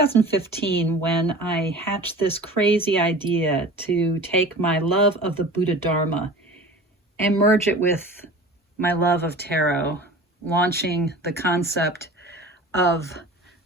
2015 when I hatched this crazy idea to take my love of the Buddha Dharma and merge it with my love of tarot, launching the concept of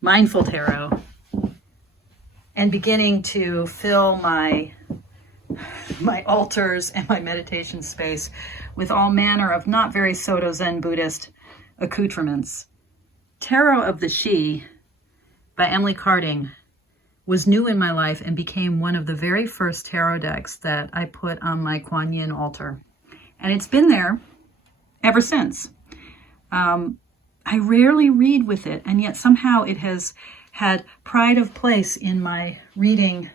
mindful tarot and beginning to fill my altars and my meditation space with all manner of not very Soto Zen Buddhist accoutrements. Tarot of the She by Emily Carding was new in my life and became one of the very first tarot decks that I put on my Kuan Yin altar. And it's been there ever since. I rarely read with it, and yet somehow it has had pride of place in my reading,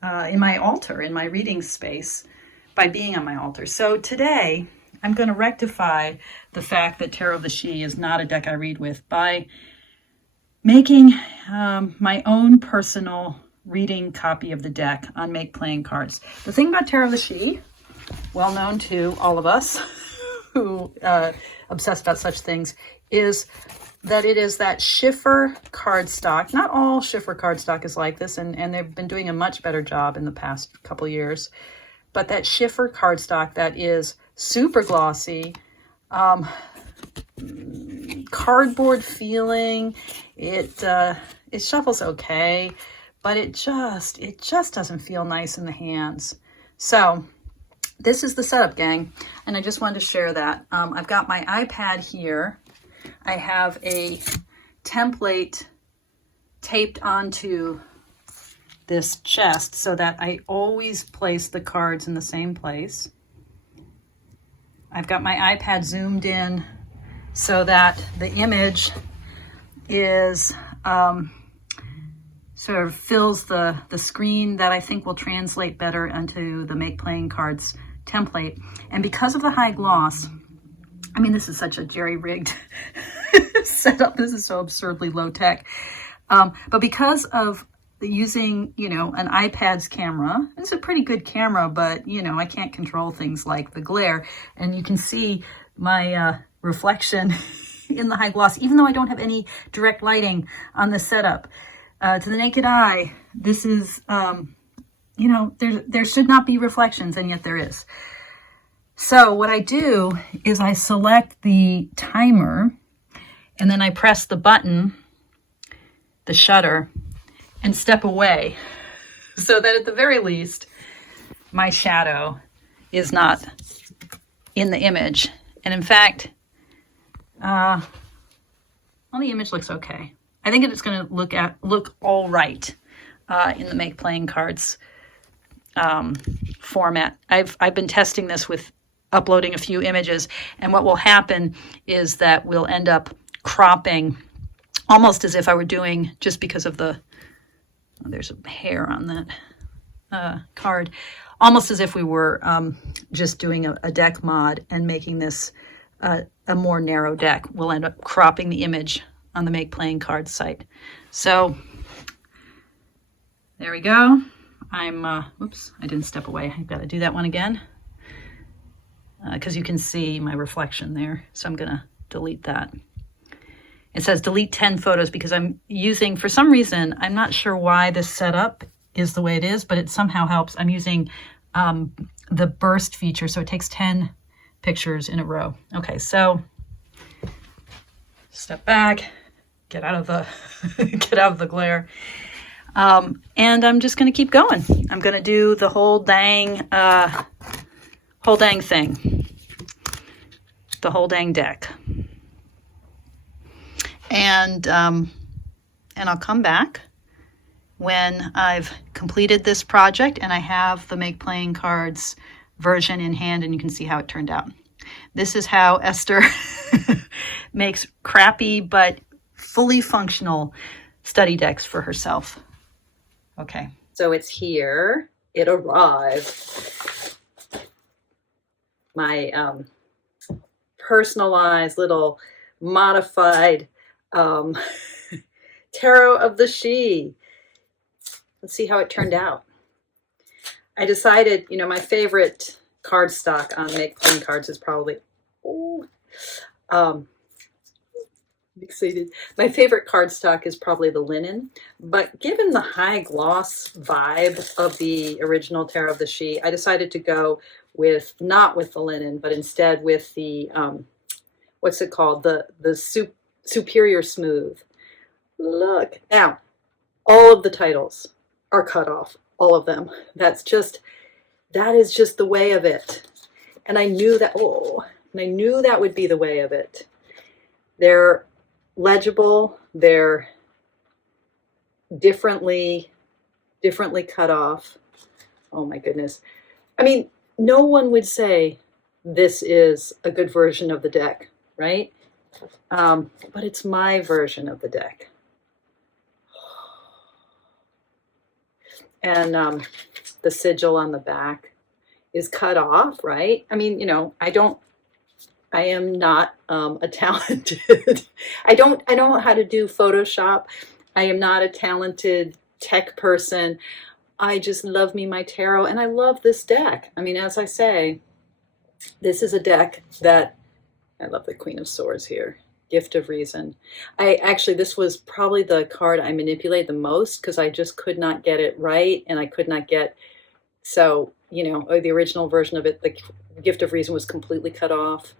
in my altar, in my reading space, by being on my altar. So today, I'm going to rectify the fact that Tarot of the She is not a deck I read with by making my own personal reading copy of the deck on Make Playing Cards. The thing about Tarot of the She, well known to all of us who obsess about such things, is that it is that Schiffer cardstock. Not all Schiffer cardstock is like this, and they've been doing a much better job in the past couple years. But that Schiffer cardstock that is super glossy, cardboard feeling, it shuffles okay, but it just doesn't feel nice in the hands. So this is the setup, gang, and I just wanted to share that. I've got my iPad here. I have a template taped onto this chest so that I always place the cards in the same place. I've got my iPad zoomed in so that the image is sort of fills the screen that I think will translate better into the Make Playing Cards template. And because of the high gloss, I mean, this is such a jerry-rigged setup. This is so absurdly low tech. But because of using, an iPad's camera, it's a pretty good camera, but, I can't control things like the glare. And you can see my reflection in the high gloss, even though I don't have any direct lighting on the setup. To the naked eye, this is, there should not be reflections, and yet there is. So what I do is I select the timer, and then I press the button, the shutter, and step away so that at the very least, my shadow is not in the image. And in fact, the image looks okay. I think it's going to look all right in the Make Playing Cards format. I've been testing this with uploading a few images, and what will happen is that we'll end up cropping almost as if I were doing, just because of there's a hair on that card, almost as if we were just doing a deck mod and making this a more narrow deck. We'll end up cropping the image on the Make Playing Cards site. So there we go. Oops, I didn't step away. I've got to do that one again because you can see my reflection there. So I'm going to delete that. It says delete 10 photos because I'm using, for some reason, I'm not sure why this setup is the way it is, but it somehow helps. I'm using the burst feature, so it takes 10 pictures in a row. Okay, so step back, get out of the glare. And I'm just going to keep going. I'm going to do the whole dang thing, the whole dang deck. And I'll come back when I've completed this project and I have the Make Playing Cards version in hand, and you can see how it turned out. This is how Esther makes crappy but fully functional study decks for herself. Okay, so it's here. It arrived. My personalized little modified Tarot of the She. Let's see how it turned out. I decided, my favorite cardstock on Make Playing Cards is probably Excited. My favorite cardstock is probably the linen, but given the high gloss vibe of the original Tarot of the She, I decided to go with not with the linen, but instead with the what's it called? The Superior Smooth. Look now, all of the titles are cut off, all of them. That is just the way of it, and I knew that. Oh, and I knew that would be the way of it. They're legible, they're differently cut off. Oh my goodness. I mean, no one would say this is a good version of the deck, right? But it's my version of the deck. And the sigil on the back is cut off, right? I mean, you know, I am not a talented, I know how to do Photoshop. I am not a talented tech person. I just love me my tarot, and I love this deck. I mean, as I say, this is a deck that, I love the Queen of Swords here, Gift of Reason. This was probably the card I manipulated the most because I just could not get it right, and I could not get, so, you know, the original version of it, the Gift of Reason was completely cut off.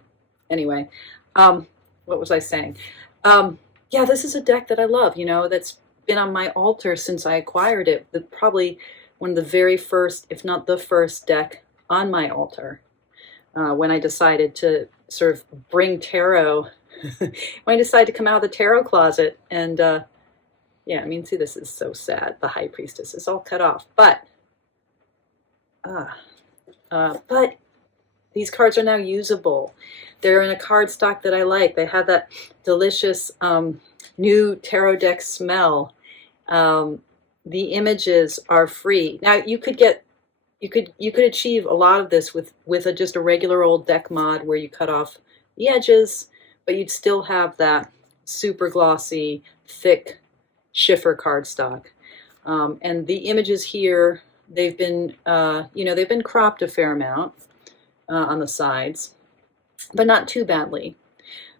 Anyway, what was I saying? Yeah, this is a deck that I love, you know, that's been on my altar since I acquired it. Probably one of the very first, if not the first deck on my altar, when I decided to sort of bring tarot, when I decided to come out of the tarot closet. And yeah, I mean, see, this is so sad. The High Priestess is all cut off, but these cards are now usable. They're in a cardstock that I like. They have that delicious new tarot deck smell. The images are free. Now you could achieve a lot of this with just a regular old deck mod where you cut off the edges, but you'd still have that super glossy, thick shiffer cardstock. And the images here, they've been they've been cropped a fair amount on the sides, but not too badly.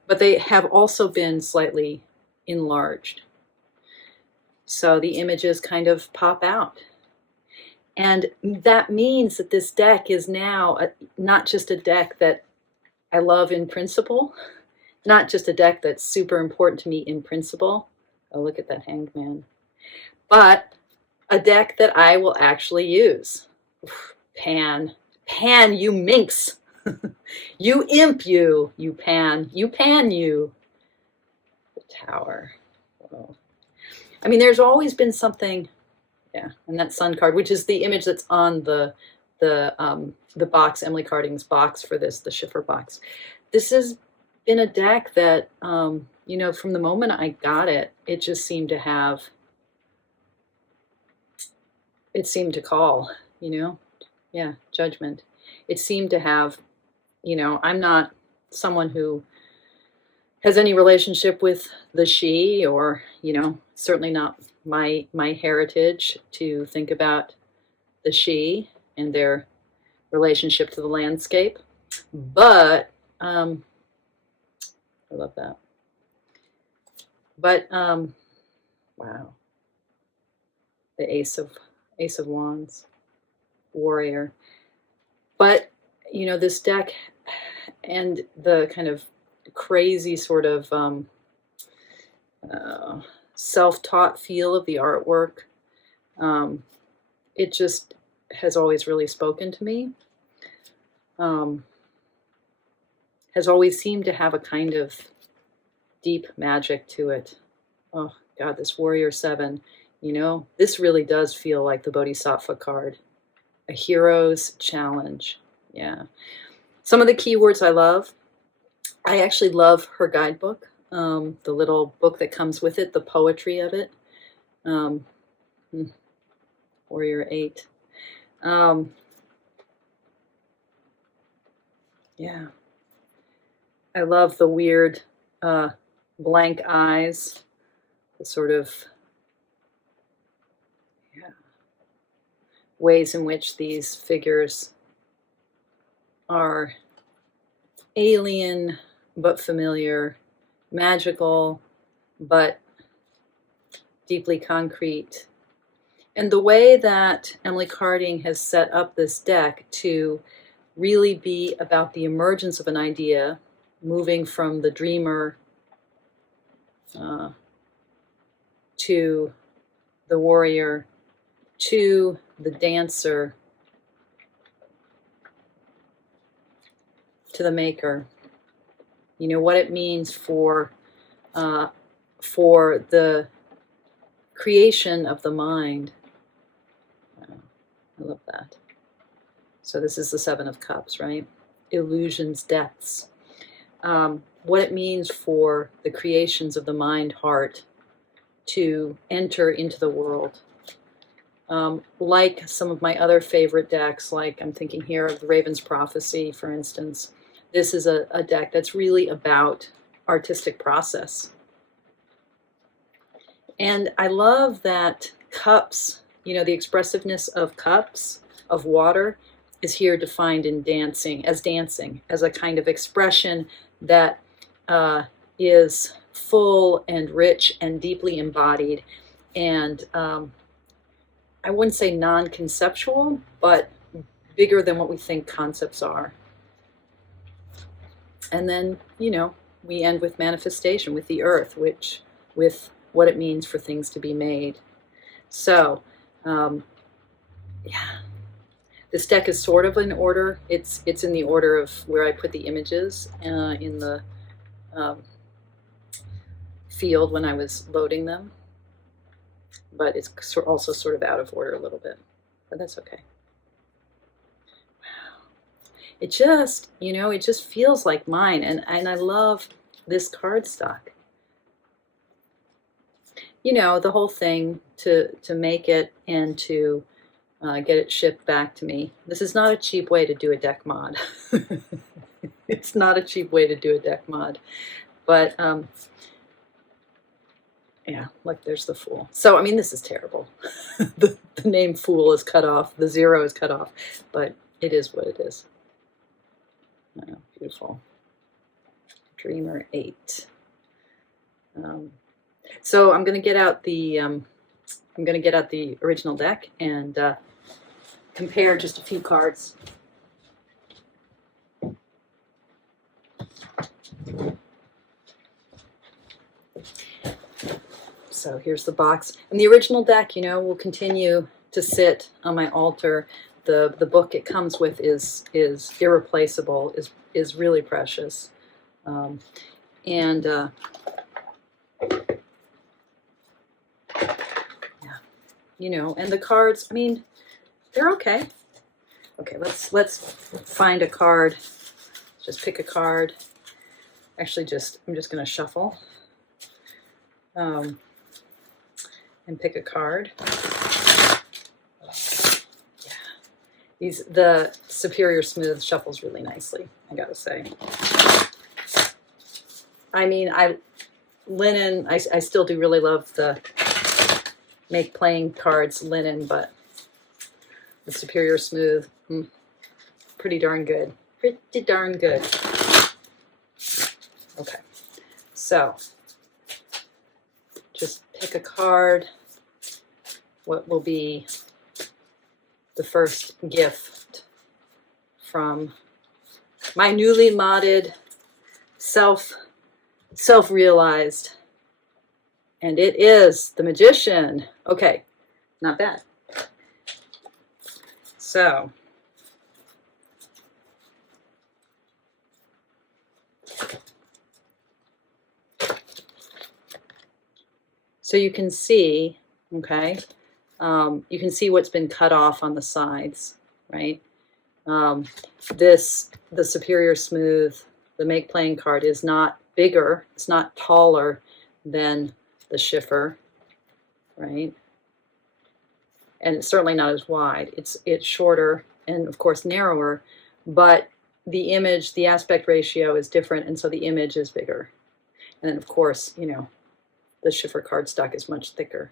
But they have also been slightly enlarged, so the images kind of pop out. And that means that this deck is now not just a deck that I love in principle, not just a deck that's super important to me in principle. Oh, look at that Hanged Man. But a deck that I will actually use. Pan, you minx. You imp, you pan. You. The Tower. Whoa. I mean, there's always been something, yeah, and that Sun card, which is the image that's on the box, Emily Carding's box for this, the Schiffer box. This has been a deck that, you know, from the moment I got it, it just seemed to have, it seemed to call, you know, yeah, judgment. It seemed to have, you know, I'm not someone who has any relationship with the she, or, you know, certainly not my heritage to think about the she and their relationship to the landscape. But I love that. But wow, the Ace of Wands, Warrior. But you know, this deck and the kind of crazy sort of self-taught feel of the artwork, it just has always really spoken to me. Has always seemed to have a kind of deep magic to it. Oh God, this Warrior 7, you know, this really does feel like the Bodhisattva card. A hero's challenge. Yeah. Some of the keywords I love. I actually love her guidebook, the little book that comes with it, the poetry of it. Warrior 8. Yeah. I love the weird blank eyes, the sort of ways in which these figures are alien but familiar, magical but deeply concrete. And the way that Emily Carding has set up this deck to really be about the emergence of an idea, moving from the dreamer to the warrior to the dancer to the maker. You know what it means for the creation of the mind. I love that. So this is the Seven of Cups, right? Illusions, depths. What it means for the creations of the mind, heart, to enter into the world. Like some of my other favorite decks, like I'm thinking here of the Raven's Prophecy, for instance. This is a deck that's really about artistic process. And I love that cups, you know, the expressiveness of cups, of water, is here defined in dancing, as a kind of expression that is full and rich and deeply embodied. And I wouldn't say non-conceptual, but bigger than what we think concepts are. And then, you know, we end with manifestation, with the earth, with what it means for things to be made. So, yeah, this deck is sort of in order. It's in the order of where I put the images in the field when I was loading them. But it's also sort of out of order a little bit, but that's okay. Wow. It just, you know, it just feels like mine, and I love this cardstock. You know, the whole thing to make it and to get it shipped back to me. This is not a cheap way to do a deck mod. It's not a cheap way to do a deck mod, but yeah, look, there's the Fool. So, I mean, this is terrible. The name Fool is cut off. The 0 is cut off. But it is what it is. Oh, beautiful. Dreamer 8. So I'm going to get out the original deck and compare just a few cards. So here's the box. And the original deck, you know, will continue to sit on my altar. The book it comes with is irreplaceable, is really precious. Yeah, you know, and the cards, I mean, they're okay. Okay, let's find a card. Just pick a card. Actually, I'm just going to shuffle. And pick a card. Yeah, the Superior Smooth shuffles really nicely, I gotta say. I mean, linen. I still do really love the make playing cards linen, but the Superior Smooth, pretty darn good. Pretty darn good. Okay, so just pick a card. What will be the first gift from my newly modded self-realized, and it is the Magician. Okay, not bad. So you can see, okay, you can see what's been cut off on the sides, right? The Superior Smooth, the Make Playing card is not bigger, it's not taller than the Schiffer, right? And it's certainly not as wide. It's shorter and of course narrower, but the image, the aspect ratio is different, and so the image is bigger. And then of course, you know, the Schiffer cardstock is much thicker.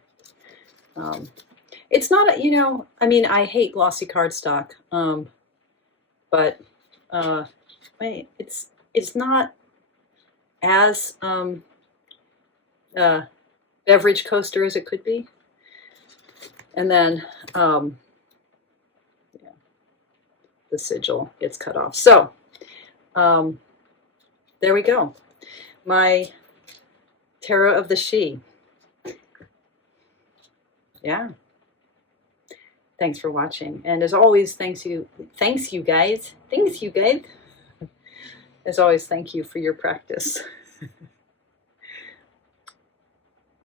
It's not, you know, I mean, I hate glossy cardstock, but it's not as beverage coaster as it could be. And then yeah, the sigil gets cut off. So there we go. My Tarot of the She. Yeah. Thanks for watching. And as always, thanks you guys. As always, thank you for your practice.